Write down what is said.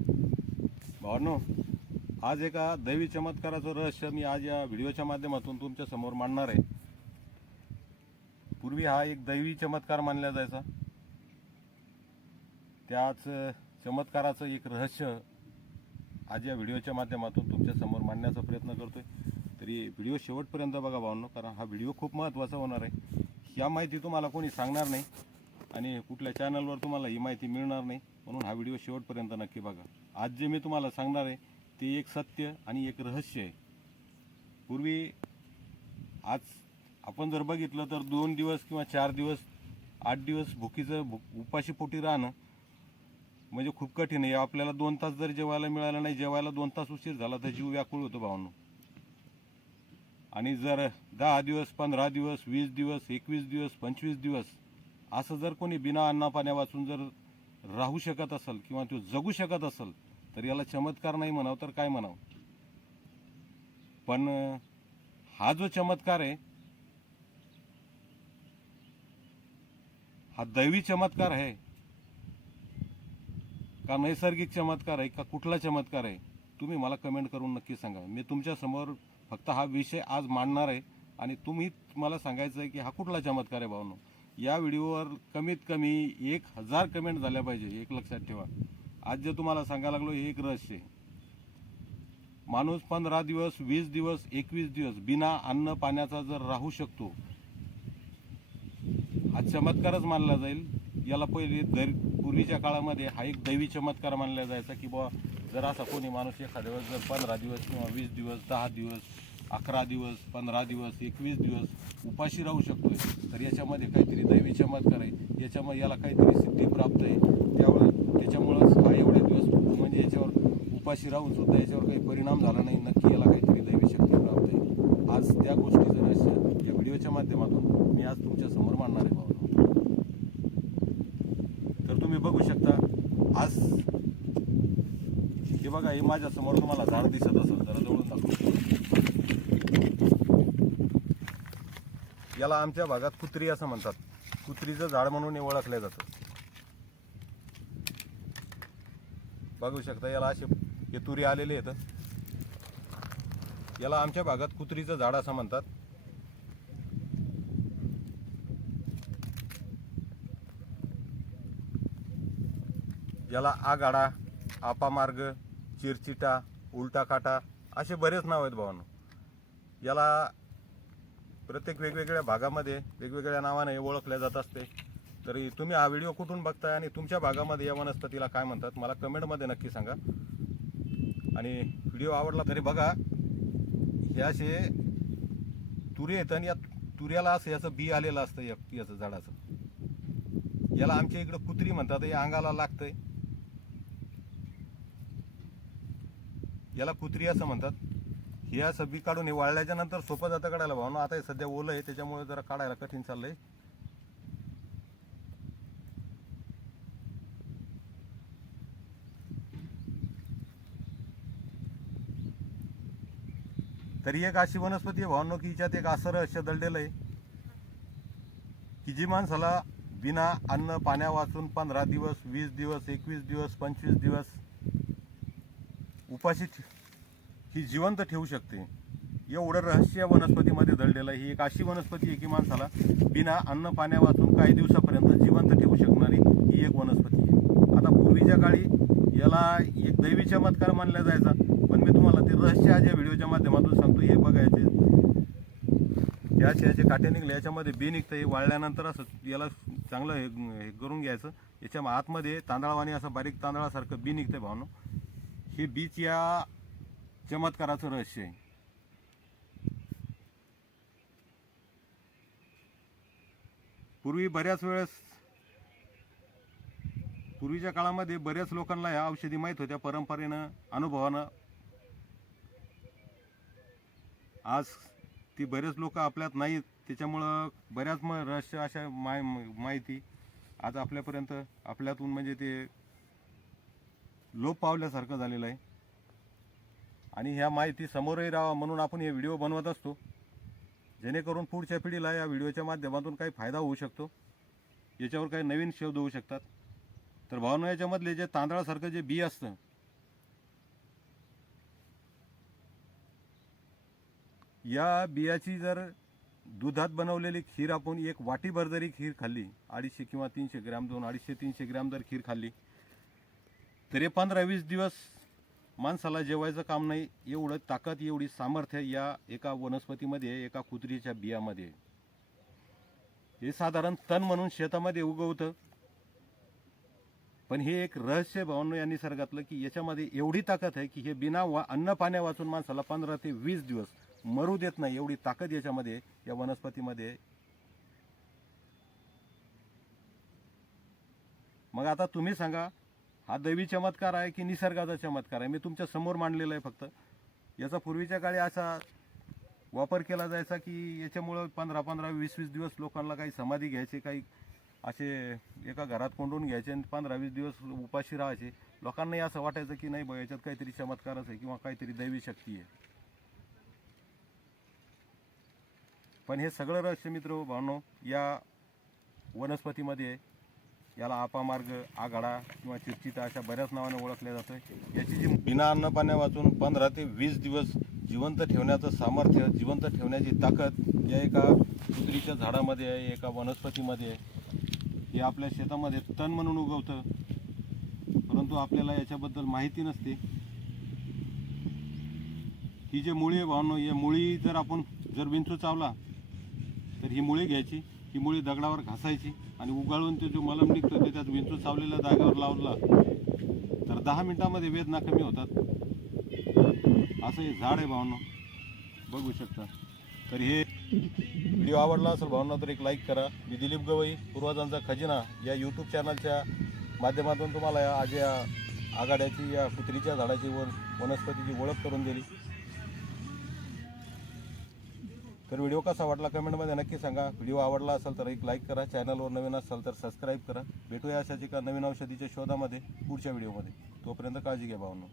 भावांनो, आज एका दैवी चमत्काराचं रहस्य मी आज या व्हिडिओच्या माध्यमातून तुमच्या समोर मांडणार आहे. पूर्वी हा एक दैवी चमत्कार मानला जायचा. त्याच चमत्काराचं एक रहस्य आज या व्हिडिओच्या माध्यमातून तुमच्या समोर मांडण्याचा प्रयत्न करतोय. तरी व्हिडिओ शेवटपर्यंत बघा भावांनो, कारण हा व्हिडिओ खूप महत्त्वाचा होणार आहे. ह्या माहिती तुम्हाला कोणी सांगणार नाही आणि कुठल्या चॅनलवर तुम्हाला ही माहिती मिळणार नाही, म्हणून हा व्हिडिओ शेवटपर्यंत नक्की बघा. आज जे मी तुम्हाला सांगणार आहे ते एक सत्य आणि एक रहस्य आहे. पूर्वी आज आपण जर बघितलं तर 2 दिवस किंवा 4 दिवस 8 दिवस उपाशी पोटी राहणं म्हणजे खूप कठीण आहे. आपल्याला 2 तास जर जेवायला मिळालं नाही, जेवायला 2 तास उशीर झाला तर जीव व्याकुळ होतो भावांनो. आणि जर 10 दिवस 15 दिवस 20 दिवस 21 दिवस 25 दिवस असं जर कोणी बिना अन्ना पाण्या वाचून जर राहू शकत असेल किंवा तो जगू शकत असेल तर याला चमत्कार नाही म्हणावं तर काय म्हणावं. पण हा जो चमत्कार आहे हा दैवी चमत्कार आहे का नैसर्गिक चमत्कार आहे का कुठला चमत्कार आहे, तुम्ही मला कमेंट करून नक्की सांगा. मी तुमच्या समोर फक्त हा विषय आज मांडणार आहे आणि तुम्ही मला सांगायचं आहे की हा कुठला चमत्कार आहे भावनो. या व्हिडिओवर कमीत कमी 1000 कमेंट झाल्या पाहिजे. एक लक्षात ठेवा, आज जे तुम्हाला सांगायला लागलो हे एक रहस्य आहे. माणूस 15 दिवस 20 दिवस 21 दिवस बिना अन्न पाण्याचा जर राहू शकतो, हा चमत्कारच मानला जाईल. याला पहिले पूर्वीच्या काळामध्ये हा एक दैवी चमत्कार मानला जायचा की बुवा जर असा कोणी माणूस एखाद्या वेळेस जर 15 दिवस किंवा 20 दिवस 10 दिवस 11 दिवस 15 दिवस 21 दिवस उपाशी राहू शकतोय तर याच्यामध्ये काहीतरी दैवी चमत्कार आहे. याच्यामध्ये याला काहीतरी सिद्धी प्राप्त आहे. त्याच्यामुळंच हा एवढे दिवस म्हणजे याच्यावर उपाशी राहून सुद्धा याच्यावर काही परिणाम झाला नाही. नक्की याला काहीतरी दैवी शक्ती प्राप्त आहे. आज त्या गोष्टीचं रहस्य या व्हिडिओच्या माध्यमातून मी आज तुमच्या समोर मांडणार आहे भाऊ. तर तुम्ही बघू शकता आज हे बघा, हे माझ्या समोर तुम्हाला झाड दिसत असेल, जरा जवळून दाखवतो. याला आमच्या भागात कुत्री असं म्हणतात. कुत्रीचं झाड म्हणून हे ओळखलं जातं. बघू शकता याला असे हे तुरी आलेले आहेत. याला आमच्या भागात कुत्रीचं झाड असं म्हणतात. याला आगाडा आपामार्ग चिरचिटा उलटा काटा असे बरेच नाव आहेत भावांनो. याला प्रत्येक वेगवेगळ्या भागामध्ये वेगवेगळ्या नावाने ओळखल्या जात असते. तरी तुम्ही हा व्हिडिओ कुठून बघताय आणि तुमच्या भागामध्ये या वनस्पतीला काय म्हणतात मला कमेंटमध्ये नक्की सांगा. आणि व्हिडिओ आवडला तरी बघा, हे असे तुरे आहेत आणि या तुऱ्याला असं याचं बी आलेलं असतं याचं झाडाचं. याला आमच्या इकडं कुत्री म्हणतात. हे अंगाला लागतंय, याला कुत्री असं म्हणतात. हे असं बी काढून हे वाळल्याच्या नंतर सोपं जातं काढायला भावना. आता हे सध्या ओलं आहे त्याच्यामुळे जरा काढायला कठीण चाललंय. तरी एक अशी वनस्पती आहे भावनो की हिच्यात एक असं रहस्य दडलेलं आहे की जी माणसाला बिना अन्न पाण्या वाचून 15 दिवस 20 दिवस 21 दिवस 25 दिवस उपाशी ही जिवंत ठेवू शकते. एवढं रहस्य वनस्पतीमध्ये दडलेलं आहे. ही एक अशी वनस्पती आहे की माणसाला बिना अन्न पाण्या वाचून काही दिवसापर्यंत जिवंत ठेवू शकणारी ही एक वनस्पती आहे. आता पूर्वीच्या काळी याला एक दैवी चमत्कार मानला जायचा, पण मी तुम्हाला ते रहस्य आज या व्हिडिओच्या माध्यमातून सांगतो. हे बघायचे याचे काटे निघले, याच्यामध्ये बी निघतं. हे वाळल्यानंतर असं याला चांगलं हे करून घ्यायचं. याच्या आतमध्ये तांदळावाणी असं बारीक तांदळासारखं बी निघतंय भावनो. हे बीच या चमत्काराचं रहस्य आहे. पूर्वीच्या काळामध्ये बऱ्याच लोकांना ह्या औषधी माहीत होत्या परंपरेनं अनुभवानं. आज ती बरेच लोक आपल्यात नाहीत, त्याच्यामुळं बऱ्याच रहस्य अशा माहिती आज आपल्यातून म्हणजे ते लोप पावल्यासारखं झालेलं आहे. आणि ह्या माहिती समोरही राहावा म्हणून आपण हे व्हिडिओ बनवत असतो, जेणेकरून पुढच्या पिढीला या व्हिडिओच्या माध्यमातून काही फायदा होऊ शकतो, याच्यावर काही नवीन शोध होऊ शकतात. तर भावना याच्यामधले जे तांदळासारखं जे बी असतं या बियाची जर दुधात बनवलेली खीर आपण एक वाटीभर जरी खीर खाल्ली, 250 किंवा 300 ग्रॅम, 250-300 ग्रॅम जर खीर खाल्ली, तरी 15-20 दिवस माणसाला जेवायचं काम नाही. एवढं ताकद, एवढी सामर्थ्य या एका वनस्पतीमध्ये आहे, एका कुत्रीच्या बियामध्ये आहे. हे साधारण तण म्हणून शेतामध्ये उगवतं, पण हे एक रहस्य भावनो या निसर्गातलं, की याच्यामध्ये एवढी ताकद आहे की हे बिना अन्न पाण्या वाचून माणसाला 15 ते 20 दिवस मरू देत नाही. एवढी ताकद याच्यामध्ये, या वनस्पतीमध्ये. मग आता तुम्ही सांगा, हा दैवी चमत्कार आहे की निसर्गाचा चमत्कार आहे? मी तुमच्या समोर मांडलेला आहे फक्त. याचा पूर्वीच्या काळी असा वापर केला जायचा की याच्यामुळं 15-15, 20-20 दिवस लोकांना काही समाधी घ्यायचे, काही असे एका घरात कोंडून घ्यायचे आणि 15-20 दिवस उपाशी राहायचे. लोकांनाही असं वाटायचं की नाही बा, याच्यात काहीतरी चमत्कारच आहे किंवा काहीतरी दैवी शक्ती आहे. पण हे सगळं रहस्य मित्र भावनो या वनस्पतीमध्ये आहे. याला आपामार्ग, आघाडा किंवा चिरचिता अशा बऱ्याच नावाने ओळखले जातं. याची जी बिना अन्न पाण्या वाचून 15 ते 20 दिवस जिवंत ठेवण्याचं सामर्थ्य, जिवंत ठेवण्याची ताकद या एका कुत्रीच्या झाडामध्ये आहे, एका वनस्पतीमध्ये आहे. हे आपल्या शेतामध्ये तण म्हणून उगवतं, परंतु आपल्याला याच्याबद्दल माहिती नसते. ही जे मुळी आहे भावनो, या मुळी जर आपण विंचू चावला तर ही मुळी घ्यायची, ही मुळी दगडावर घासायची आणि उगाळून ते जो मलम निघतो ते त्यात विंचू चावलेल्या जागेवर लावला तर 10 मिनिटांमध्ये वेदना कमी होतात. असं हे झाड आहे भावनो, बघू शकता. तर हे व्हिडिओ आवडला असेल भावना तर एक लाईक करा. मी दिलीप गवई, पूर्वजांचा खजिना या यूट्यूब चॅनलच्या माध्यमातून तुम्हाला आज या आघाड्याची, या कुत्रीच्या झाडाची वनस्पतीची ओळख करून दिली. तर व्हिडिओ कसा वाटला कमेंटमध्ये नक्की सांगा. व्हिडिओ आवडला असेल तर एक लाईक करा. चॅनलवर नवीन असाल तर सबस्क्राईब करा. भेटूया अशाच एका नवीन औषधीच्या शोधामध्ये पुढच्या व्हिडिओमध्ये. तोपर्यंत काळजी घ्या भावनो.